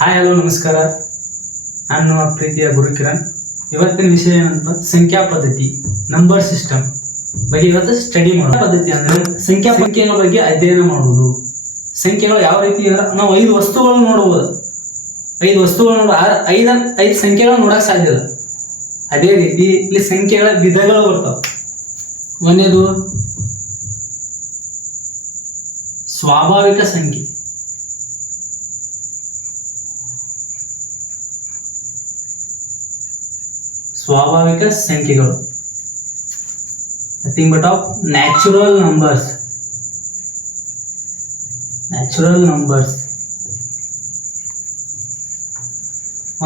Hi hello ನಮಸ್ಕಾರ. ನಾನು ನಿಮ್ಮ ಪ್ರೀತಿಯ ಗುರುಕಿರಣ್. ಇವತ್ತಿನ ವಿಷಯ ಏನಂತ ಸಂಖ್ಯಾ ಪದ್ಧತಿ, ನಂಬರ್ ಸಿಸ್ಟಮ್ ಬಗ್ಗೆ ಇವತ್ತು ಸ್ಟಡಿ ಮಾಡೋಣ. ಪದ್ಧತಿ ಅಂದ್ರೆ ಸಂಖ್ಯೆಗಳ ಬಗ್ಗೆ ಅಧ್ಯಯನ ಮಾಡುವುದು. ಸಂಖ್ಯೆಗಳು ಯಾವ ರೀತಿ ಅಂದ್ರೆ ನಾವು 5 ವಸ್ತುಗಳನ್ನು ನೋಡಬಹುದು. 5 ವಸ್ತುಗಳು ಐದು ಸಂಖ್ಯೆಗಳನ್ನು ನೋಡಕ್ ಸಾಧ್ಯ ಇಲ್ಲ. ಅದೇ ರೀತಿ ಇಲ್ಲಿ ಸಂಖ್ಯೆಗಳ ವಿಧಗಳು ಬರ್ತಾವೆ. ಒಂದೇದು ಸ್ವಾಭಾವಿಕ ಸಂಖ್ಯೆ. ಸ್ವಾಭಾವಿಕ ಸಂಖ್ಯೆಗಳು, nothing but of natural numbers.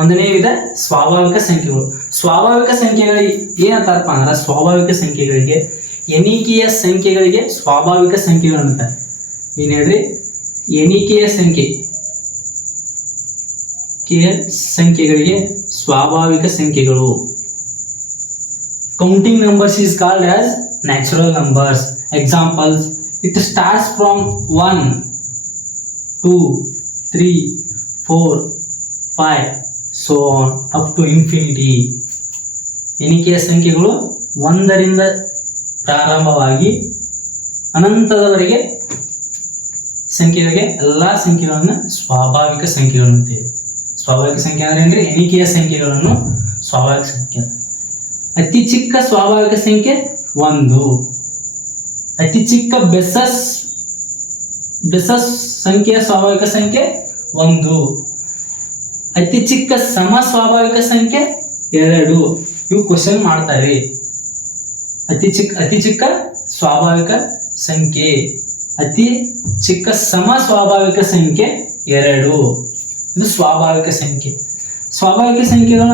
ಒಂದನೇ ವಿಧ ಸ್ವಾಭಾವಿಕ ಸಂಖ್ಯೆಗಳು. ಸ್ವಾಭಾವಿಕ ಸಂಖ್ಯೆಗಳಿಗೆ ಏನಂತಾರಪ್ಪ ಅಂದ್ರೆ, ಸ್ವಾಭಾವಿಕ ಸಂಖ್ಯೆಗಳಿಗೆ ಎಣಿಕೆಯ ಸಂಖ್ಯೆಗಳಿಗೆ ಸ್ವಾಭಾವಿಕ ಸಂಖ್ಯೆಗಳು ಅಂತಾರೆ. ಏನ್ ಹೇಳ್ರಿ? ಎಣಿಕೆಯ ಸಂಖ್ಯೆಗಳಿಗೆ ಸ್ವಾಭಾವಿಕ ಸಂಖ್ಯೆಗಳು. Counting numbers is called as natural numbers. Examples: it starts from 1, 2, 3, 4, 5, so on up to infinity. ಎಣಿಕೆಯ ಸಂಖ್ಯೆಗಳು 1ರಿಂದ ಪ್ರಾರಂಭವಾಗಿ ಅನಂತದವರೆಗೆ ಸಂಖ್ಯೆಗಳಿಗೆ ಎಲ್ಲಾ ಸಂಖ್ಯೆಗಳನ್ನು ಸ್ವಾಭಾವಿಕ ಸಂಖ್ಯೆಗಳು ಅಂತೀವಿ. ಸ್ವಾಭಾವಿಕ ಸಂಖ್ಯೆ ಅಂದ್ರೆ ಏನ್ರಿ? ಎಣಿಕೆಯ ಸಂಖ್ಯೆಗಳನ್ನು ಸ್ವಾಭಾವಿಕ ಸಂಖ್ಯೆ. ಅತಿ ಚಿಕ್ಕ ಸ್ವಾಭಾವಿಕ ಸಂಖ್ಯೆ 1. ಅತಿ ಚಿಕ್ಕ ಬೆಸಸ್ ಸಂಖ್ಯೆಯ ಸ್ವಾಭಾವಿಕ ಸಂಖ್ಯೆ 1. ಅತಿ ಚಿಕ್ಕ ಸಮ ಸ್ವಾಭಾವಿಕ ಸಂಖ್ಯೆ 2. ಇವು ಕ್ವಶನ್ ಮಾಡ್ತಾರೆ. ಅತಿ ಚಿಕ್ಕ ಸ್ವಾಭಾವಿಕ ಸಂಖ್ಯೆ, ಅತಿ ಚಿಕ್ಕ ಸಮ ಸ್ವಾಭಾವಿಕ ಸಂಖ್ಯೆ 2. ಇದು ಸ್ವಾಭಾವಿಕ ಸಂಖ್ಯೆ. ಸ್ವಾಭಾವಿಕ ಸಂಖ್ಯೆಗಳ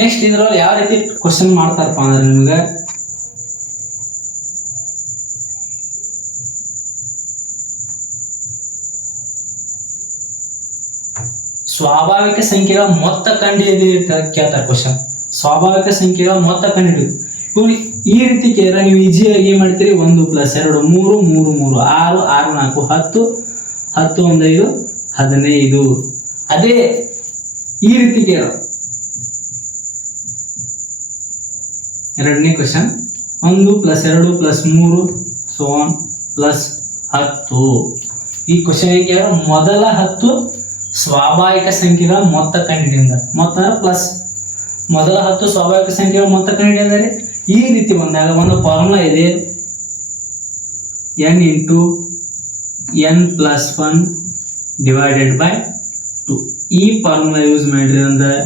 ನೆಕ್ಸ್ಟ್ ಇದ್ರಲ್ಲಿ ಯಾವ ರೀತಿ ಕ್ವಶನ್ ಮಾಡ್ತಾರಪ್ಪ ಅಂದ್ರೆ, ನಿಮ್ಗೆ ಸ್ವಾಭಾವಿಕ ಸಂಖ್ಯೆಗಳ ಮೊತ್ತ ಕಂಡುಹಿಡಿದು ಕೇಳ್ತಾರೆ ಕ್ವಶನ್. ಸ್ವಾಭಾವಿಕ ಸಂಖ್ಯೆಗಳ ಮೊತ್ತ ಕಂಡುಹಿಡಿದು ಈ ರೀತಿ ಕೇಳಿದ್ರೆ ನೀವು ಈಜಿಯಾಗಿ ಏನ್ ಮಾಡ್ತೀರಿ? 1 + 2 3 3 3 6 6 4 10 10 1 5 15. ಅದೇ ಈ ರೀತಿ ಕೇಳ ಎರಡನೇ ಕ್ವಶನ್ 1 + 2 + 3 so on +10. ಈ ಕ್ವಶನ್ ಹೇಗೆ? ಮೊದಲ 10 ಸ್ವಾಭಾವಿಕ ಸಂಖ್ಯೆಗಳ ಮೊತ್ತ ಕಂಡುಹಿಡಿದ ಮೊತ್ತ ಪ್ಲಸ್ ಮೊದಲ 10 ಸ್ವಾಭಾವಿಕ ಸಂಖ್ಯೆಗಳ ಮೊತ್ತ ಕಂಡುಹಿಡಿದರೆ ಈ ರೀತಿ ಬಂದಾಗ ಒಂದು ಫಾರ್ಮುಲಾ ಇದೆ, n × n + 1 / 2. ಈ ಫಾರ್ಮುಲಾ ಯೂಸ್ ಮಾಡ್ರಿ ಅಂದ್ರೆ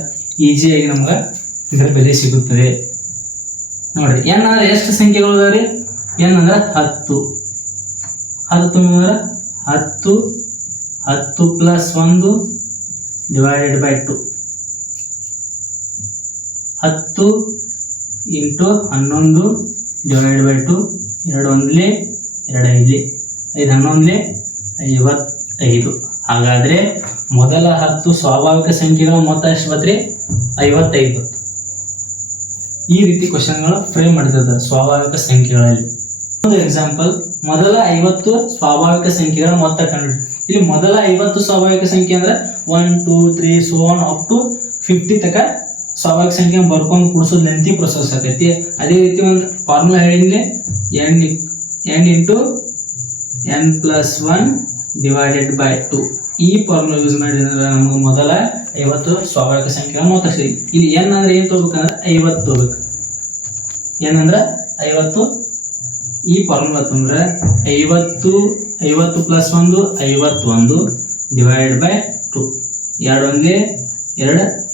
ಈಜಿಯಾಗಿ ನಮ್ಗೆ ಇದರ ಬೆಲೆ ಸಿಗುತ್ತದೆ. ನೋಡ್ರಿ, n ಅಂದ್ರೆ ಎಷ್ಟು ಸಂಖ್ಯೆಗಳು ಅದಾವ್ರಿ? n ಅಂದ್ರೆ 10. 10 ಅಂದ್ರೆ 10 10 + 1 / 2. 10 × 11 / 2. 2 1 2 5 5 11 55. ಹಾಗಾದ್ರೆ ಮೊದಲ 10 ಸ್ವಾಭಾವಿಕ ಸಂಖ್ಯೆಗಳ ಮೊತ್ತ ಎಷ್ಟು ಬತ್ರಿ? 55. ಈ ರೀತಿ ಕ್ವಶನ್ಗಳು ಫ್ರೇಮ್ ಮಾಡ್ತಿರ್ತಾರೆ ಸ್ವಾಭಾವಿಕ ಸಂಖ್ಯೆಗಳಲ್ಲಿ. ಒಂದು ಎಕ್ಸಾಂಪಲ್, ಮೊದಲ 50 ಸ್ವಾಭಾವಿಕ ಸಂಖ್ಯೆಗಳ ಮೊತ್ತ ಕಂಡುಹಿಡಿ. ಇಲ್ಲಿ ಮೊದಲ 50 ಸ್ವಾಭಾವಿಕ ಸಂಖ್ಯೆ ಅಂದ್ರೆ 1 2 3 so on up to 50 ತನಕ ಸ್ವಾಭಾವಿಕ ಸಂಖ್ಯೆ ಬರ್ಕೊಂಡು ಕೂಡಿಸೋದು ಲೆಂತಿ ಪ್ರೊಸೆಸ್ ಆಗೈತಿ. ಅದೇ ರೀತಿ ಒಂದು ಫಾರ್ಮುಲಾ ಹೇಳಿದ್ಲೆ, n × n + 1 / 2. ಈ ಫಾರ್ಮುಲಾ ಯೂಸ್ ಮಾಡಿದ್ರೆ ನಮ್ಗೆ ಮೊದಲ 50 ಸ್ವಾಭಾವಿಕ ಸಂಖ್ಯೆಗಳ ಮೊತ್ತ ಸಿಗಿ. ಇಲ್ಲಿ n ಅಂದ್ರೆ ಏನ್ ತಗೋಬೇಕಂದ್ರೆ 50 ತಗೋಬೇಕು. n ಅಂದ್ರೆ 50. ಈ ಫಾರ್ಮುಲಾ ತಂದ್ರೆ 50 50 + 1 51 / 2. 2 1 2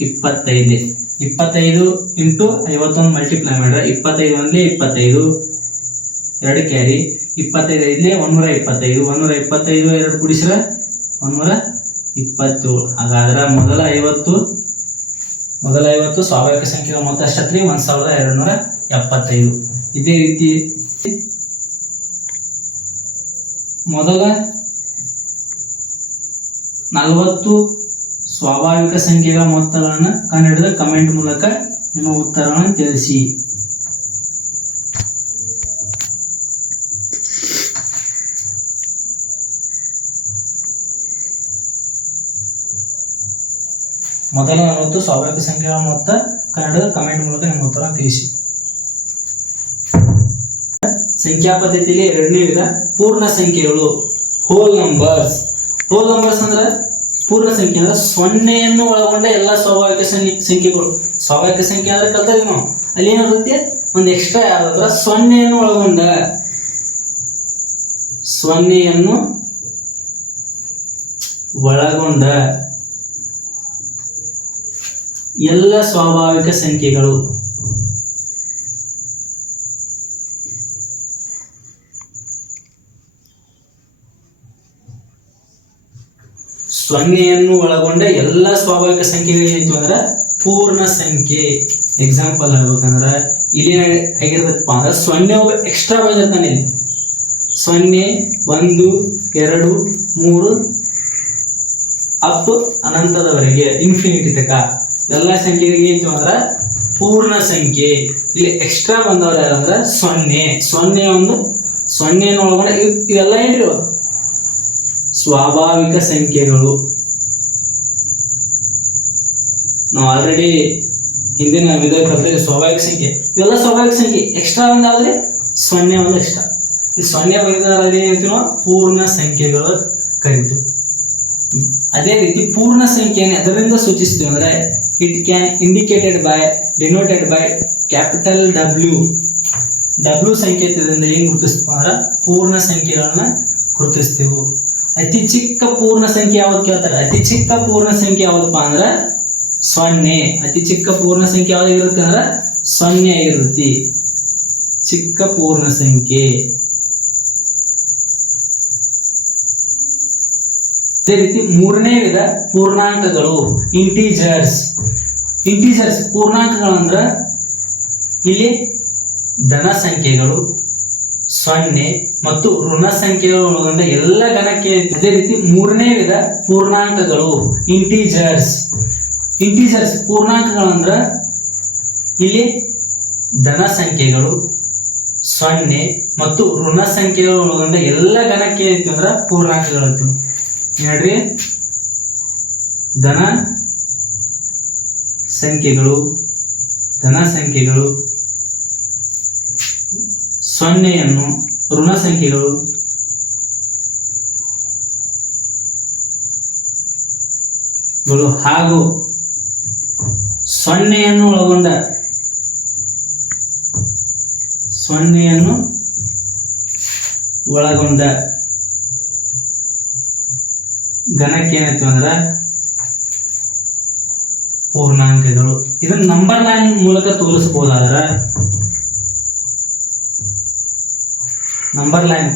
25. 25 × 51 ಮಲ್ಟಿಪ್ಲೈ ಮಾಡಿದ್ರೆ 25 1 25. 2 ಕ್ಯಾರಿ 25 5 125. 125 2 ಕೂಡಿಸಿದ್ರೆ 127. ಹಾಗಾದ್ರೆ ಮೊದಲ 50 ಸ್ವಾಭಾವಿಕ ಸಂಖ್ಯೆಗಳ ಮೊತ್ತ ಎಷ್ಟತ್ರಿ? 1275. ಇದೇ ರೀತಿ ಮೊದಲ 40 ಸ್ವಾಭಾವಿಕ ಸಂಖ್ಯೆಗಳ ಮೊತ್ತಗಳನ್ನು ಕಂಡುಹಿಡಿದ ಕಮೆಂಟ್ ಮೂಲಕ ನಿಮ್ಮ ಉತ್ತರಗಳನ್ನು ತಿಳಿಸಿ. ಮೊದಲ 40 ಸ್ವಾಭಾವಿಕ ಸಂಖ್ಯೆಗಳ ಮೊತ್ತ ಕನ್ನಡದ ಕಮೆಂಟ್ ಮೂಲಕ ನಿಮ್ಮ ಉತ್ತರ ತಿಳಿಸಿ. ಸಂಖ್ಯಾ ಪದ್ಧತಿಯಲ್ಲಿ ಎರಡನೇ ವಿಧ ಪೂರ್ಣ ಸಂಖ್ಯೆಗಳು, ಹೋಲ್ ನಂಬರ್ಸ್. ಹೋಲ್ ನಂಬರ್ಸ್ ಅಂದ್ರೆ ಪೂರ್ಣ ಸಂಖ್ಯೆ ಅಂದ್ರೆ ಸೊನ್ನೆಯನ್ನು ಒಳಗೊಂಡ ಎಲ್ಲ ಸ್ವಾಭಾವಿಕ ಸಂಖ್ಯೆಗಳು. ಸ್ವಾಭಾವಿಕ ಸಂಖ್ಯೆ ಅಂದ್ರೆ ಕಲ್ತಿದ್ವಿ ನಾವು, ಅಲ್ಲಿ ಏನಿರುತ್ತೆ ಒಂದು ಎಕ್ಸ್ಟ್ರಾ ಯಾವ್ದಂದ್ರೆ ಸೊನ್ನೆಯನ್ನು ಒಳಗೊಂಡ ಎಲ್ಲ ಸ್ವಾಭಾವಿಕ ಸಂಖ್ಯೆಗಳು. ಸೊನ್ನೆಯನ್ನು ಒಳಗೊಂಡ ಎಲ್ಲ ಸ್ವಾಭಾವಿಕ ಸಂಖ್ಯೆಗಳು ಏನಿತ್ತು ಅಂದ್ರೆ ಪೂರ್ಣ ಸಂಖ್ಯೆ. ಎಕ್ಸಾಂಪಲ್ ಆಗ್ಬೇಕಂದ್ರ ಇಲ್ಲಿ ಹೇಗಿರ್ತಪ್ಪ ಅಂದ್ರೆ ಸೊನ್ನೆ ಒಬ್ಬ ಎಕ್ಸ್ಟ್ರಾ ಬಂದಿರ್ತಾನೆ ಇಲ್ಲಿ. 0, 1, 2, 3 ಅಪ್ ಅನಂತದವರೆಗೆ ಇನ್ಫಿನಿಟಿ ತಕ ಎಲ್ಲ ಸಂಖ್ಯೆಗಳಿಗೆ ಏನಿತ್ತು ಅಂದ್ರೆ ಪೂರ್ಣ ಸಂಖ್ಯೆ. ಇಲ್ಲಿ ಎಕ್ಸ್ಟ್ರಾ ಬಂದವರು ಯಾರಂದ್ರೆ ಸೊನ್ನೆಯನ್ನು ಒಳಗೊಂಡ ಇವೆಲ್ಲ ಏನ್ರಿ ಸ್ವಾಭಾವಿಕ ಸಂಖ್ಯೆಗಳು. ನಾವು ಆಲ್ರೆಡಿ ಹಿಂದಿನ ವಿಧ ಕಲ್ತಿದ್ವಿ ಸ್ವಾಭಾವಿಕ ಸಂಖ್ಯೆ. ಇವೆಲ್ಲ ಸ್ವಾಭಾವಿಕ ಸಂಖ್ಯೆ. ಎಕ್ಸ್ಟ್ರಾ ಒಂದಾದ್ರೆ 0 ಎಕ್ಸ್ಟ್ರಾ. ಈ 0 ಬಂದಿದ್ದಾರೆ ಏನಂತೀವಿ ನಾವು ಪೂರ್ಣ ಸಂಖ್ಯೆಗಳು ಕರಿತೀವಿ. ಅದೇ ರೀತಿ ಪೂರ್ಣ ಸಂಖ್ಯೆಯನ್ನು ಅದರಿಂದ ಸೂಚಿಸ್ತೀವಿ ಅಂದ್ರೆ it can denoted by capital W ಸಂಕೇತದಿಂದ ಏನ್ ಗುರುತಿಸ್ತೀವಿ ಅಂದ್ರೆ ಪೂರ್ಣ ಸಂಖ್ಯೆಗಳನ್ನ ಗುರುತಿಸ್ತೀವಿ. ಅತಿ ಚಿಕ್ಕ ಪೂರ್ಣ ಸಂಖ್ಯೆ ಯಾವ್ದು ಕೇಳ್ತಾರೆ? ಅತಿ ಚಿಕ್ಕ ಪೂರ್ಣ ಸಂಖ್ಯೆ ಯಾವ್ದಪ್ಪ ಅಂದ್ರೆ 0. ಅತಿ ಚಿಕ್ಕ ಪೂರ್ಣ ಸಂಖ್ಯೆ ಯಾವ್ದಾಗಿರುತ್ತೆ ಅಂದ್ರೆ 0 ಆಗಿರುತ್ತೆ. ಚಿಕ್ಕ ಪೂರ್ಣ ಸಂಖ್ಯೆ. ಅದೇ ರೀತಿ ಮೂರನೇ ವಿಧ ಪೂರ್ಣಾಂಕಗಳು, ಇಂಟೀಜರ್ಸ್. ಪೂರ್ಣಾಂಕಗಳು ಅಂದ್ರ ಇಲ್ಲಿ ಧನ ಸಂಖ್ಯೆಗಳು, 0 ಮತ್ತು ಋಣ ಸಂಖ್ಯೆಗಳು ಒಳಗೊಂಡ ಎಲ್ಲ ಗಣಕ್ಕೆ. ಅದೇ ರೀತಿ ಮೂರನೇ ವಿಧ ಪೂರ್ಣಾಂಕಗಳು, ಇಂಟೀಜರ್ಸ್. ಪೂರ್ಣಾಂಕಗಳು ಅಂದ್ರ ಇಲ್ಲಿ ಧನ ಸಂಖ್ಯೆಗಳು, 0 ಮತ್ತು ಋಣ ಸಂಖ್ಯೆಗಳು ಒಳಗೊಂಡ ಎಲ್ಲ ಗಣಕ್ಕೆ ಏನಿತ್ತು ಅಂದ್ರ ಪೂರ್ಣಾಂಕಗಳು ಇತ್ತು. ಹೇಳ್ರಿ, ಧನ ಸಂಖ್ಯೆಗಳು 0ಯನ್ನು, ಋಣ ಸಂಖ್ಯೆಗಳು ಹಾಗೂ 0ಯನ್ನು ಒಳಗೊಂಡ ಗಣಕ್ಕೆ ಏನಾಯ್ತು ಅಂದ್ರ ಪೂರ್ಣಾಂಕಗಳು. ಇದನ್ನ ನಂಬರ್ ಲೈನ್ ಮೂಲಕ ತೋರಿಸಬಹುದಾದ್ರ ನಂಬರ್ ಲೈನ್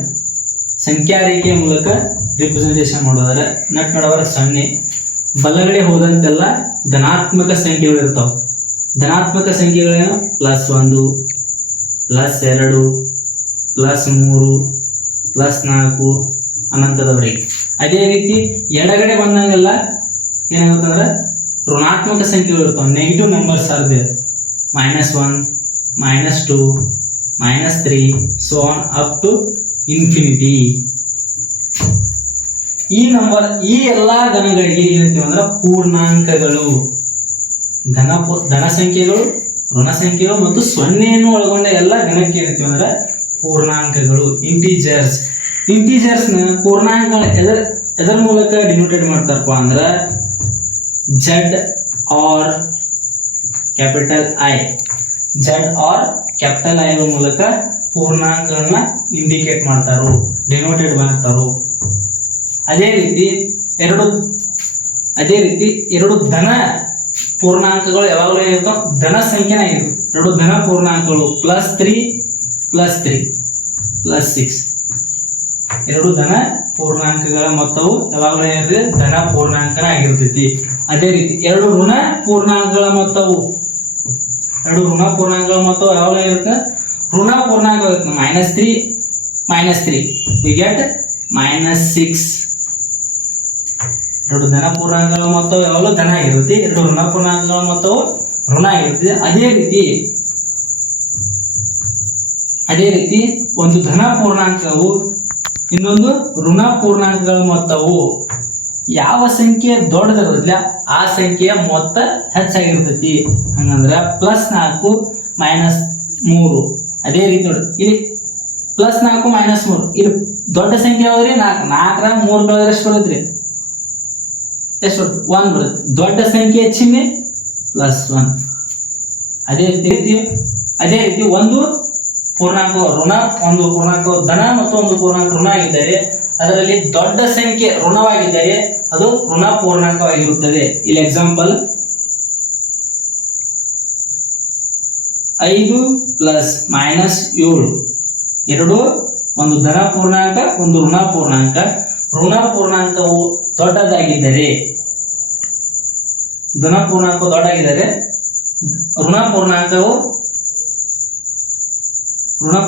ಸಂಖ್ಯಾ ರೇಖೆಯ ಮೂಲಕ ರಿಪ್ರೆಸೆಂಟೇಷನ್ ಮಾಡೋದಾದ್ರೆ ನಟ್ ನಡವರ 0 ಬಲಗಡೆ ಹೋದಂತೆಲ್ಲ ಧನಾತ್ಮಕ ಸಂಖ್ಯೆಗಳು ಇರ್ತಾವ. ಧನಾತ್ಮಕ ಸಂಖ್ಯೆಗಳೇನು +1, +2, +3, +4 ಅನಂತದವರೆಗೆ. ಅದೇ ರೀತಿ ಎಡಗಡೆ ಬಂದಂಗೆಲ್ಲ ಏನಾಗುತ್ತಂದ್ರೆ ಋಣಾತ್ಮಕ ಸಂಖ್ಯೆಗಳು ಇರ್ತಾವೆ. Negative numbers are there. -1, -2, -3 so on up to infinity. ಈ ಎಲ್ಲಾ ಗಣಗಳಿಗೆ ಏನಂತೀವಿ ಅಂದ್ರೆ ಪೂರ್ಣಾಂಕಗಳು. ಧನ ಸಂಖ್ಯೆಗಳು, ಋಣ ಸಂಖ್ಯೆಗಳು ಮತ್ತು 0ಯನ್ನು ಒಳಗೊಂಡ ಎಲ್ಲ ಗಣಕ್ಕೆ ಏನಂತೀವಿ ಅಂದ್ರೆ ಪೂರ್ಣಾಂಕಗಳು, ಇಂಟೀಜರ್ಸ್. ನ ಪೂರ್ಣಾಂಕಗಳು ಎದರ ಮೂಲಕ ಡಿನೋಟೆಡ್ ಮಾಡ್ತಾರಪ್ಪ ಅಂದ್ರ Z or capital I ಮೂಲಕ ಪೂರ್ಣಾಂಕಗಳನ್ನ ಇಂಡಿಕೇಟ್ ಮಾಡ್ತಾರೋ, ಡಿನೋಟೆಡ್ ಮಾಡ್ತಾರೋ. ಅದೇ ರೀತಿ ಎರಡು ಧನ ಪೂರ್ಣಾಂಕಗಳು ಯಾವಾಗಲೂ ಏನಿರ್ತಾವ ಧನ ಸಂಖ್ಯೆನ ಆಗಿರ್ತಾವ. ಎರಡು ಧನ ಪೂರ್ಣಾಂಕಗಳು +3, +3, +6 ಎರಡು ಧನ ಪೂರ್ಣಾಂಕಗಳ ಮೊತ್ತವು ಯಾವಾಗಲೂ ಏನಿರ್ತದೆ ಧನ ಪೂರ್ಣಾಂಕನ ಆಗಿರ್ತೈತಿ. ಅದೇ ರೀತಿ ಎರಡು ಋಣ ಪೂರ್ಣಾಂಕಗಳ ಮೊತ್ತವು ಯಾವಾಗಲೂ ಇರುತ್ತೆ ಋಣ ಪೂರ್ಣಾಂಕ ಇರುತ್ತೆ. -3 we get -6. ಎರಡು ಧನ ಪೂರ್ಣಾಂಕಗಳ ಮೊತ್ತವು ಯಾವಾಗಲೂ ಧನ ಆಗಿರುತ್ತೆ, ಎರಡು ಋಣ ಪೂರ್ಣಾಂಕಗಳ ಮೊತ್ತವು ಋಣ ಆಗಿರ್ತದೆ. ಅದೇ ರೀತಿ ಒಂದು ಧನ ಪೂರ್ಣಾಂಕವು ಇನ್ನೊಂದು ಋಣ ಪೂರ್ಣಾಂಕಗಳ ಮೊತ್ತವು ಯಾವ ಸಂಖ್ಯೆ ದೊಡ್ಡದಿರೋದಿಲ್ಲ ಆ ಸಂಖ್ಯೆಯ ಮೊತ್ತ ಹೆಚ್ಚಾಗಿರ್ತೈತಿ. ಹಂಗಂದ್ರ +4 -3. ಅದೇ ರೀತಿ ನೋಡಿ ಇಲ್ಲಿ +4 -3 ಇಲ್ಲಿ ದೊಡ್ಡ ಸಂಖ್ಯೆ ಯಾವ್ದ್ರಿ 4. 4ರ 3 ಕಳೆದ್ರೆ ಎಷ್ಟು ಬರುತ್ತ್ರಿ? ಎಷ್ಟು ಬರುತ್ತೆ? 1 ಬರುತ್ತೆ. ದೊಡ್ಡ ಸಂಖ್ಯೆ ಚಿಹ್ನೆ +1. ಅದೇ ರೀತಿ ಒಂದು ಪೂರ್ಣಾಂಕ ಋಣ, ಒಂದು ಪೂರ್ಣಾಂಕ ಧನ ಮತ್ತು ಒಂದು ಪೂರ್ಣಾಂಕ ಋಣ ಆಗಿದ್ದರೆ ಅದರಲ್ಲಿ ದೊಡ್ಡ ಸಂಖ್ಯೆ ಋಣವಾಗಿದ್ದರೆ ಅದು ಋಣ ಪೂರ್ಣಾಂಕವಾಗಿರುತ್ತದೆ. ಇಲ್ಲಿ ಎಕ್ಸಾಂಪಲ್ 5 + -7 ಎರಡು ಒಂದು ಧನ ಪೂರ್ಣಾಂಕ, ಒಂದು ಋಣ ಪೂರ್ಣಾಂಕ. ಋಣ ಪೂರ್ಣಾಂಕವು ದೊಡ್ಡದಾಗಿದ್ದರೆ, ಧನ ಪೂರ್ಣಾಂಕವು ದೊಡ್ಡದಾಗಿದ್ದರೆ ಋಣ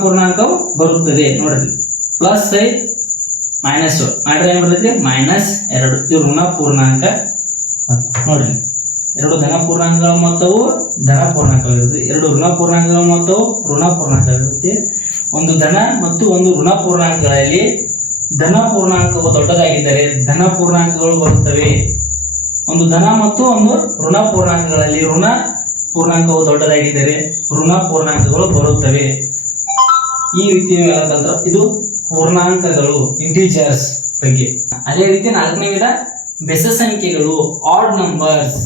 ಪೂರ್ಣಾಂಕವು ಬರುತ್ತದೆ. ನೋಡ್ರಿ +5 -7 ಮಾಡಿದ್ರೆ ಏನ್ ಬರ್ತೈತಿ? -2. ಇದು ಋಣ ಪೂರ್ಣಾಂಕ. ನೋಡ್ರಿ ಎರಡು ಧನ ಪೂರ್ಣಾಂಕಗಳ ಮೊತ್ತವು ಧನ ಪೂರ್ಣಾಂಕವಾಗಿರುತ್ತೆ, ಎರಡು ಋಣ ಪೂರ್ಣಾಂಕಗಳ ಮೊತ್ತವು ಋಣ ಪೂರ್ಣಾಂಕವಾಗಿರುತ್ತೆ. ಒಂದು ಧನ ಮತ್ತು ಒಂದು ಋಣ ಪೂರ್ಣಾಂಕಗಳಲ್ಲಿ ಧನ ಪೂರ್ಣಾಂಕವು ದೊಡ್ಡದಾಗಿದ್ದರೆ ಧನ ಪೂರ್ಣಾಂಕಗಳು ಬರುತ್ತವೆ. ಒಂದು ಧನ ಮತ್ತು ಒಂದು ಋಣ ಪೂರ್ಣಾಂಕಗಳಲ್ಲಿ ಋಣ ಪೂರ್ಣಾಂಕವು ದೊಡ್ಡದಾಗಿದ್ದರೆ ಋಣ ಪೂರ್ಣಾಂಕಗಳು ಬರುತ್ತವೆ. ಈ ರೀತಿ ಇದು ಪೂರ್ಣಾಂಕಗಳು, ಇಂಟಿಜರ್ಸ್ ಬಗ್ಗೆ. ಅದೇ ರೀತಿ 4ನೇ ವಿಧ ಬೆಸ ಸಂಖ್ಯೆಗಳು, ಆಡ್ ನಂಬರ್ಸ್.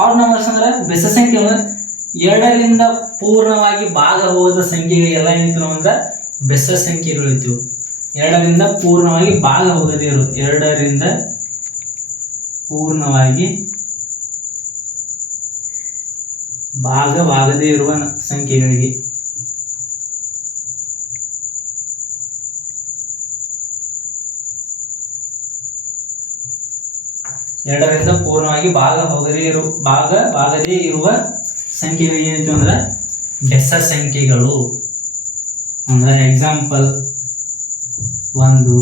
ಆಡ್ ನಂಬರ್ಸ್ ಅಂದ್ರೆ ಬೆಸ ಸಂಖ್ಯೆಗಳು 2ರಿಂದ ಪೂರ್ಣವಾಗಿ ಭಾಗ ಹೋದ ಸಂಖ್ಯೆಗಳಿಗೆಲ್ಲ ಏನಿತ್ತು ಅಂದ್ರೆ ಬೆಸ ಸಂಖ್ಯೆಗಳು ಇತ್ತು. 2ರಿಂದ ಪೂರ್ಣವಾಗಿ ಭಾಗ ಹೋಗದೇ ಇರುತ್ತೆ, 2ರಿಂದ ಪೂರ್ಣವಾಗಿ ಭಾಗವಾಗದೇ ಇರುವ ಸಂಖ್ಯೆಗಳಿಗೆ ಎರಡರಿಂದ ಪೂರ್ಣವಾಗಿ ಭಾಗವಾಗದೇ ಇರುವ ಸಂಖ್ಯೆಗಳು ಏನಿತ್ತು ಅಂದ್ರೆ ಬೆಸ ಸಂಖ್ಯೆಗಳು. ಅಂದ್ರೆ ಎಕ್ಸಾಂಪಲ್ 1,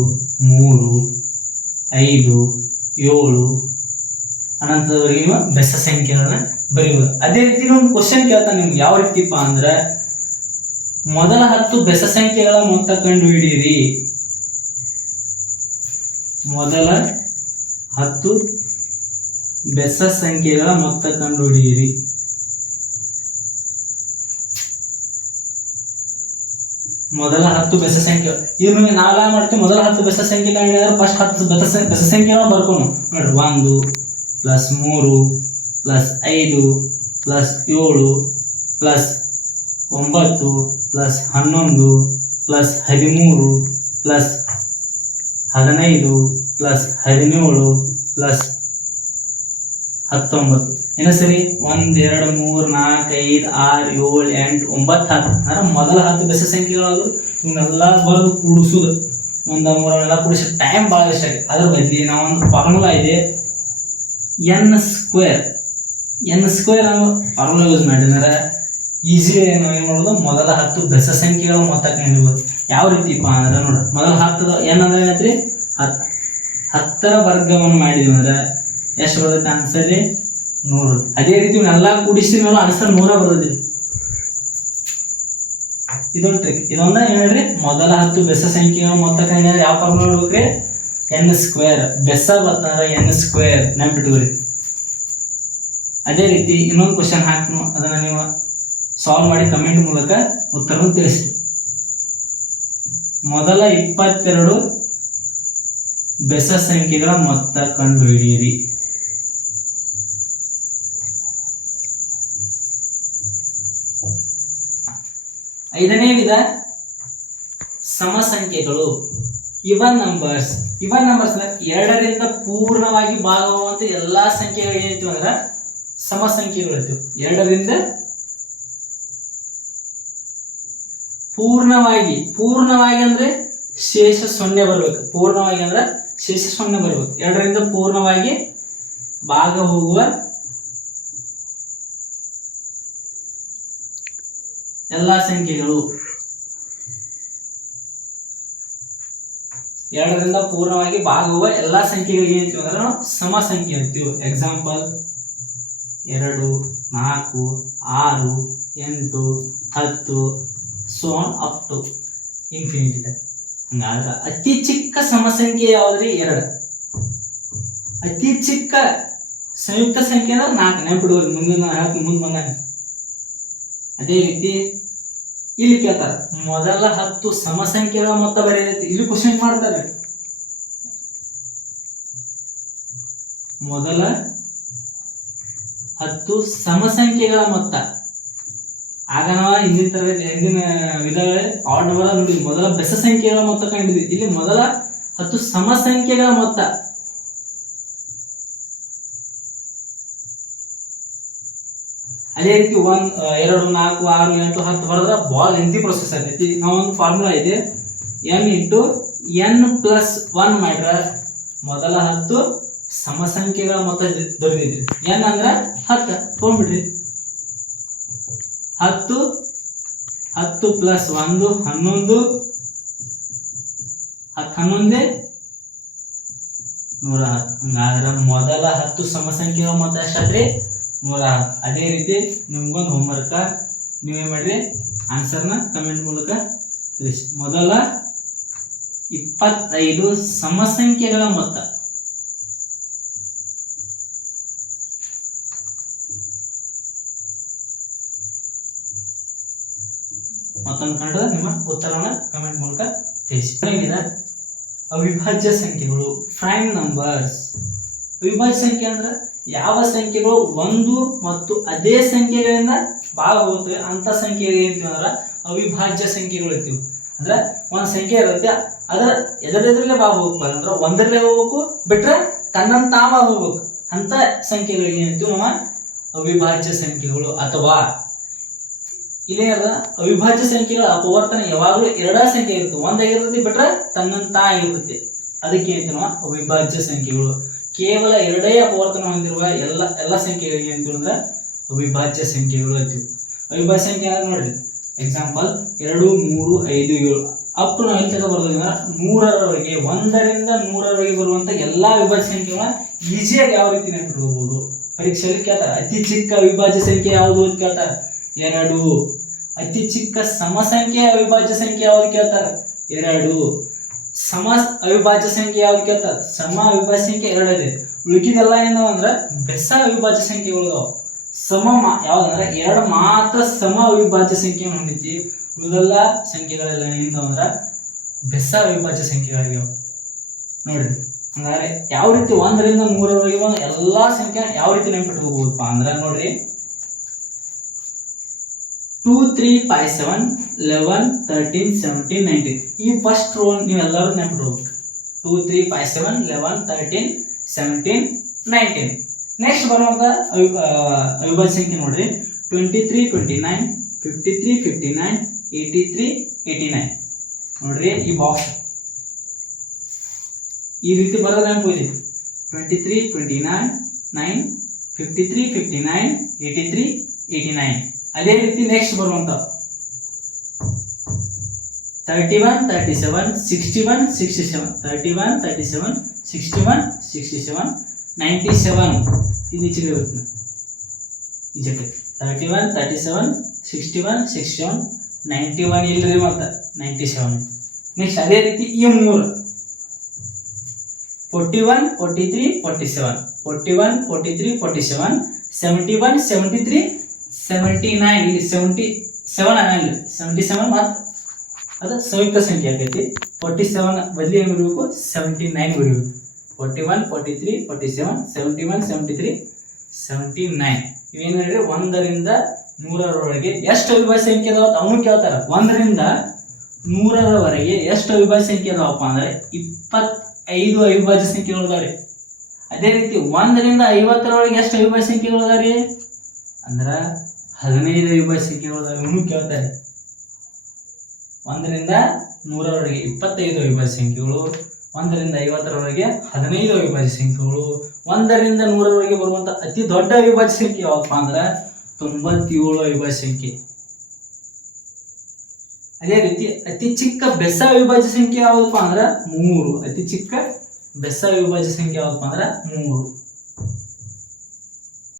3, 5, 7 ಅನಂತದವರೆಗೆ ನೀವು ಬೆಸ ಸಂಖ್ಯೆಗಳನ್ನ ಬರೆಯುವುದು. ಅದೇ ರೀತಿ ಒಂದು ಕ್ವಶನ್ ಕೇಳ್ತಾನೆ ನಿಮ್ಗೆ, ಯಾವ ರೀತಿಪ್ಪ ಅಂದ್ರೆ ಮೊದಲ 10 ಬೆಸ ಸಂಖ್ಯೆಗಳ ಮೊತ್ತ ಕಂಡು ಹಿಡಿಯಿರಿ. ಮೊದಲ 10 ಬೆಸ ಸಂಖ್ಯೆಗಳ ಮೊತ್ತ ಕಂಡು ಹಿಡಿಯಿರಿ. ಮೊದಲ 10 ಬೆಸ ಸಂಖ್ಯೆ. ಇದನ್ನು ನಾವೆಲ್ಲ ಮಾಡ್ತೀವಿ, ಮೊದಲ 10 ಬೆಸ ಸಂಖ್ಯೆ ಕಂಡು ಹಿಡಿದ್ರೆ ಫಸ್ಟ್ 10 ಬೆಸ ಸಂಖ್ಯೆಗಳನ್ನ ಬರ್ಕೊಂಡು ನೋಡ್ರಿ. 1 + 3 + 5 + 7 + 9 + 11 + 13 + 15 + 17 + 19. ಏನ ಸರಿ? 1 2 3 4 5 6 7 8 9 10. ಅಂದ್ರೆ ಮೊದಲ 10 ಬೆಸ ಸಂಖ್ಯೆಗಳು. ಇವನ್ನೆಲ್ಲ ಬರೆದು ಕೂಡಿಸುದು, ಒಂದ ಮೂರನ್ನೆಲ್ಲ ಕೂಡಿಸಿ ಟೈಮ್ ಭಾಳ ಇಷ್ಟ ಆಗಿದೆ. ಅದ್ರ ಬದಲಿ ನಾವೊಂದು ಫಾರ್ಮುಲಾ ಇದೆ, n² ನಾವು ಫಾರ್ಮುಲಾ ಯೂಸ್ ಮಾಡಿದ್ರೆ ಈಸಿ ನಾವು ಏನು ಮಾಡೋದು, ಮೊದಲ 10 ಬೆಸ ಸಂಖ್ಯೆಗಳ ಮೊತ್ತ ಕಂಡುಹಿಡಿಯಬಹುದು. ಯಾವ ರೀತಿಪ್ಪ ಅಂದ್ರೆ ನೋಡ್ರಿ, ಮೊದಲ 10 n ಅಂದ್ರೆ ಏನೈತ್ರಿ? 10ರ ವರ್ಗವನ್ನು ಮಾಡಿದ್ವಿ ಅಂದ್ರೆ ಎಷ್ಟು ಬರುತ್ತೆ ಆನ್ಸರ್? 100. ಅದೇ ರೀತಿ ಇವನ್ನೆಲ್ಲ ಕೂಡಿಸಿದ ಮೇಲೆ ಆನ್ಸರ್ 100 ಬರ್ತದೆ. ಇದೊಂದು ಟ್ರಿಕ್. ಇದೊಂದ ಹೇಳ್ರಿ, ಮೊದಲ 10 ಬೆಸ ಸಂಖ್ಯೆಗಳ ಮೊತ್ತ ಕಂಡುಹಿಡಿದ್ರೆ ಯಾವ ಫಾರ್ಮುಲಾ ನೋಡ್ಬೇಕ್ರಿ? n². ಬೆಸ ಬರ್ತಂದ್ರೆ n², ನೆನ್ಪಿಟ್ಕೊರಿ. ಅದೇ ರೀತಿ ಇನ್ನೊಂದು ಕ್ವಶನ್ ಹಾಕ್ನು, ಅದನ್ನ ನೀವು ಸಾಲ್ವ್ ಮಾಡಿ ಕಮೆಂಟ್ ಮೂಲಕ ಉತ್ತರವನ್ನು ತಿಳಿಸಿ. ಮೊದಲ 22 ಬೆಸ ಸಂಖ್ಯೆಗಳ ಮೊತ್ತ ಕಂಡು ಹಿಡಿಯಿರಿ. ಐದನೇ ವಿಧ ಸಮ ಸಂಖ್ಯೆಗಳು, ಇವನ್ ನಂಬರ್ಸ್. ಇವನ್ ನಂಬರ್ಸ್ 2ರಿಂದ ಪೂರ್ಣವಾಗಿ ಭಾಗವಾಗುವಂತ ಎಲ್ಲಾ ಸಂಖ್ಯೆಗಳು ಏನಿತ್ತು ಅಂದ್ರೆ ಸಮ ಸಂಖ್ಯೆಗಳು ಇತ್ತು. 2ರಿಂದ ಪೂರ್ಣವಾಗಿ ಅಂದ್ರೆ ಶೇಷ 0 ಬರ್ಬೇಕು. ಪೂರ್ಣವಾಗಿ ಅಂದ್ರೆ ಶೇಷ 0 ಬರ್ಬೇಕು. 2ರಿಂದ ಪೂರ್ಣವಾಗಿ ಭಾಗ ಹೋಗುವ ಎಲ್ಲಾ ಸಂಖ್ಯೆಗಳು. 2ರಿಂದ ಪೂರ್ಣವಾಗಿ ಭಾಗವ ಎಲ್ಲಾ ಸಂಖ್ಯೆಗಳು ಏನಿತ್ತು ಅಂದ್ರೆ ನಾವು ಸಮ ಸಂಖ್ಯೆ ಅಂತೀವಿ. Example 2, 4, 6, 8, 10 so on up to infinity. ಹಂಗಾದ್ರೆ ಅತಿ ಚಿಕ್ಕ ಸಮ ಸಂಖ್ಯೆ ಯಾವ್ದ್ರಿ? 2. ಅತಿ ಚಿಕ್ಕ ಸಂಯುಕ್ತ ಸಂಖ್ಯೆ ಅಂದ್ರೆ 4 ನೆನಪಿಡುವುದು ಮುಂದೆ ಬಂದಾಗ. ಅದೇ ರೀತಿ ಇಲ್ಲಿ ಕೇಳ್ತಾರೆ ಮೊದಲ 10 ಸಮಸಂಖ್ಯೆಗಳ ಮೊತ್ತ ಬರೆಯೈತಿ. ಇಲ್ಲಿ ಕ್ವಶನ್ ಮಾಡ್ತಾರೆ ಮೊದಲ 10 ಸಮಸಂಖ್ಯೆಗಳ ಮೊತ್ತ. ಆಗ ನಾವು ಹಿಂದಿನ ವಿಧಗಳಲ್ಲಿ ಆರ್ಡ್ ನಂಬರ್ ನೋಡಿ ಮೊದಲ ಬೆಸ ಸಂಖ್ಯೆಗಳ ಮೊತ್ತ ಕಂಡಿದ್ವಿ. ಇಲ್ಲಿ ಮೊದಲ 10 ಸಮಸಂಖ್ಯೆಗಳ ಮೊತ್ತ. ಅದೇ ರೀತಿ 1 2 4 6 8 10 ಬರೆದ್ರೆ ಭಾಳ ಲೆಂತಿ ಪ್ರೊಸೆಸ್ ಆಗೈತಿ. ನಾವು ಒಂದು ಫಾರ್ಮುಲಾ ಇದೆ n × n+1 ಮಾಡ್ರೆ ಮೊದಲ 10 ಸಮಸಂಖ್ಯೆಗಳ ಮೊತ್ತ ದೊರೆತೈತ್ರಿ. n ಅಂದ್ರೆ 10 ತೊಗೊಂಡ್ಬಿಡ್ರಿ. 10 10 + 1 11 10 11 110. ಹಂಗಾದ್ರೆ ಮೊದಲ 10 ಸಮಸಂಖ್ಯೆಗಳ ಮೊತ್ತ ಎಷ್ಟಾದ್ರಿ? 110. ಅದೇ ರೀತಿ ನಿಮ್ಗೊಂದು ಹೋಮ್ವರ್ಕ್, ನೀವೇನ್ ಮಾಡ್ರಿ ಆನ್ಸರ್ನ ಕಮೆಂಟ್ ಮೂಲಕ ತಿಳಿಸಿ. ಮೊದಲ 25 ಸಮಸಂಖ್ಯೆಗಳ ಮೊತ್ತ. ಮತ್ತೊಂದು ಕಂಡು ನಿಮ್ಮ ಉತ್ತರವನ್ನು ಕಮೆಂಟ್ ಮೂಲಕ ತಿಳಿಸಿ. ಅವಿಭಾಜ್ಯ ಸಂಖ್ಯೆಗಳು, ಪ್ರೈಮ್ ನಂಬರ್ಸ್. ಅವಿಭಾಜ್ಯ ಸಂಖ್ಯೆ ಅಂದ್ರೆ ಯಾವ ಸಂಖ್ಯೆಗಳು ಒಂದು ಮತ್ತು ಅದೇ ಸಂಖ್ಯೆಗಳಿಂದ ಭಾಗ ಹೋಗುತ್ತವೆ ಅಂತ ಸಂಖ್ಯೆ ಏನಂತೀವಿ ಅಂದ್ರೆ ಅವಿಭಾಜ್ಯ ಸಂಖ್ಯೆಗಳು ಇರ್ತೀವಿ. ಅಂದ್ರೆ ಒಂದು ಸಂಖ್ಯೆ ಇರುತ್ತೆ, ಅದರ ಎದರಲ್ಲೇ ಭಾಗ ಹೋಗ್ಬೇಕು ಅಂದ್ರೆ ಒಂದರಲ್ಲೇ ಹೋಗ್ಬೇಕು, ಬಿಟ್ರೆ ತನ್ನಂತ ತಾವ ಹೋಗ್ಬೇಕು ಅಂತ ಸಂಖ್ಯೆಗಳಿಗೆ ಏನಂತೀವಿ ನಾವು ಅವಿಭಾಜ್ಯ ಸಂಖ್ಯೆಗಳು. ಅಥವಾ ಇಲ್ಲೇನದ ಅವಿಭಾಜ್ಯ ಸಂಖ್ಯೆಗಳ ಅಪವರ್ತನ ಯಾವಾಗಲೂ ಎರಡ ಸಂಖ್ಯೆ ಇರುತ್ತೆ, ಒಂದಾಗಿರುತ್ತೆ ಬಿಟ್ರೆ ತನ್ನಂತ ಆಗಿರುತ್ತೆ, ಅದಕ್ಕೆ ಏನಂತೀವಿ ನಾವು ಅವಿಭಾಜ್ಯ ಸಂಖ್ಯೆಗಳು. ಕೇವಲ ಎರಡೇ ಅಪವರ್ತನ ಹೊಂದಿರುವ ಎಲ್ಲ ಸಂಖ್ಯೆಗಳಿಗೆ ಅಂತೀವಿ ಅಂದ್ರೆ ಅವಿಭಾಜ್ಯ ಸಂಖ್ಯೆಗಳು ಅಂತೀವಿ. ಅವಿಭಾಜ್ಯ ಸಂಖ್ಯೆ ಅಂದ್ರೆ ನೋಡ್ರಿ ಎಕ್ಸಾಂಪಲ್ 2 3 5 7 ಅಪ್ ನಾವು ಎಲ್ಲಿ ತಗ ಬರೋದ್ರಿಂದ 100ರವರೆಗೆ 1ರಿಂದ 100ರವರೆಗೆ ಬರುವಂತ ಎಲ್ಲಾ ಅವಿಭಾಜ್ಯ ಸಂಖ್ಯೆಗಳನ್ನ ಈಸಿಯಾಗಿ ಯಾವ ರೀತಿ ನೆನಪಿಟ್ಕೋಬಹುದು. ಪರೀಕ್ಷೆಯಲ್ಲಿ ಕೇಳ್ತಾರೆ ಅತಿ ಚಿಕ್ಕ ಅವಿಭಾಜ್ಯ ಸಂಖ್ಯೆ ಯಾವುದು ಅಂತ ಕೇಳ್ತಾರೆ 2. ಅತಿ ಚಿಕ್ಕ ಸಮಸಂಖ್ಯೆ ಅವಿಭಾಜ್ಯ ಸಂಖ್ಯೆ ಯಾವ್ದು ಕೇಳ್ತಾರೆ 2. ಸಮ ಅವಿಭಾಜ್ಯ ಸಂಖ್ಯೆ ಯಾವ್ದು ಕೇಳ್ತಾರೆ ಸಮ ಅವಿಭಾಜ್ಯ ಸಂಖ್ಯೆ 2 ಇದೆ. ಉಳಿಕಿದೆಲ್ಲ ಏನವ ಅಂದ್ರೆ ಬೆಸ ಅವಿಭಾಜ್ಯ ಸಂಖ್ಯೆಗಳು. ಸಮ ಯಾವ್ದಂದ್ರೆ 2 ಮಾತ್ರ ಸಮ ಅವಿಭಾಜ್ಯ ಸಂಖ್ಯೆ ಹೊಂದಿತಿ, ಉಳಿದೆಲ್ಲ ಸಂಖ್ಯೆಗಳೆಲ್ಲ ಏನಂದ್ರೆ ಬೆಸ ಅವಿಭಾಜ್ಯ ಸಂಖ್ಯೆಗಳಾಗ್ಯಾವ ನೋಡ್ರಿ. ಹಂಗಾದ್ರೆ ಯಾವ ರೀತಿ 1ರಿಂದ 100ರವರೆಗೆ ಎಲ್ಲಾ ಸಂಖ್ಯೆ ಯಾವ ರೀತಿ ನೆನಪಿಟ್ಕೋಬಹುದಪ್ಪ ಅಂದ್ರೆ ನೋಡ್ರಿ 2 3 5 7 11 13 17 19 ಈ ಫಸ್ಟ್ ರೋ ನೀವೆಲ್ಲರೂ ನೆನಪಿಟ್ಕೋಬೇಕು. 2 3 5 7 11 13 17 19. ನೆಕ್ಸ್ಟ್ ಬರುವಂತ ಅವಿಭಾಜ್ಯ ಸಂಖ್ಯೆ ನೋಡ್ರಿ 23 29 53 59 83 89. ನೋಡ್ರಿ ಈ ಬಾಕ್ಸ್ ಈ ರೀತಿ ಬರೋದು ನೆನಪಿದೆ 23 29 9 53 59 83 89. ಅದೇ ರೀತಿ ನೆಕ್ಸ್ಟ್ ಬರುವಂತ 31 37 61 67 31 37 61 67 97 ಇದು ಈಚೆಗೆ ಬರುತ್ತೆ ಈಚೆಗೆ 31 37 61 67 91 ಇಲ್ರಿ ಮತ್ತೆ 97. ನೆಕ್ಸ್ಟ್ ಅದೇ ರೀತಿ ಈ 3 41 43 47 41 43 47 71 73 79 ಇಲ್ಲಿ 77 ಆಗಲ್ಲ 77 ಮತ್ತೆ ಅದು ಸಂಯುಕ್ತ ಸಂಖ್ಯೆ ಆಗೈತಿ. 47 ಬದಲಿ ಏನು ಬರಬೇಕು 79 ಬರಬೇಕು. 41 43 47 71 73 79 ಇವೇನು ಹೇಳಿದ್ರೆ 1ರಿಂದ 100ರವರೆಗೆ ಎಷ್ಟು ಅವಿಭಾಜ್ಯ ಸಂಖ್ಯೆ ಅದಾವ ಅವನು ಕೇಳ್ತಾರ. 1ರಿಂದ 100ರವರೆಗೆ ಎಷ್ಟು ಅವಿಭಾಜ್ಯ ಸಂಖ್ಯೆ ಅದಾವಪ್ಪ ಅಂದ್ರೆ 25 ಅವಿಭಾಜ್ಯ ಸಂಖ್ಯೆಗಳು ಅದಾವ್ರಿ. ಅದೇ ರೀತಿ 1ರಿಂದ 50ರವರೆಗೆ ಎಷ್ಟು ಅವಿಭಾಜ್ಯ ಸಂಖ್ಯೆಗಳು ಅದಾವ್ರಿ ಅಂದ್ರ 15 ಅವಿಭಾಜ್ಯ ಸಂಖ್ಯೆಗಳು ಅದಾವ. ಇವನು ಕೇಳ್ತಾರೆ 1ರಿಂದ 100ರವರೆಗೆ 25 ಅವಿಭಾಜ್ಯ ಸಂಖ್ಯೆಗಳು, 1ರಿಂದ 50ರವರೆಗೆ 15 ಅವಿಭಾಜ್ಯ ಸಂಖ್ಯೆಗಳು, 1ರಿಂದ 100ರವರೆಗೆ ಬರುವಂತ ಅತಿ ದೊಡ್ಡ ಅವಿಭಾಜ್ಯ ಸಂಖ್ಯೆ ಯಾವಪ್ಪ ಅಂದ್ರ 97 ಅವಿಭಾಜ್ಯ ಸಂಖ್ಯೆ. ಅದೇ ರೀತಿ ಅತಿ ಚಿಕ್ಕ ಬೆಸ ಅವಿಭಾಜ್ಯ ಸಂಖ್ಯೆ ಯಾವದಪ್ಪ ಅಂದ್ರ 3. ಅತಿ ಚಿಕ್ಕ ಬೆಸ ಅವಿಭಾಜ್ಯ ಸಂಖ್ಯೆ ಯಾವದಪ್ಪ ಅಂದ್ರ 3.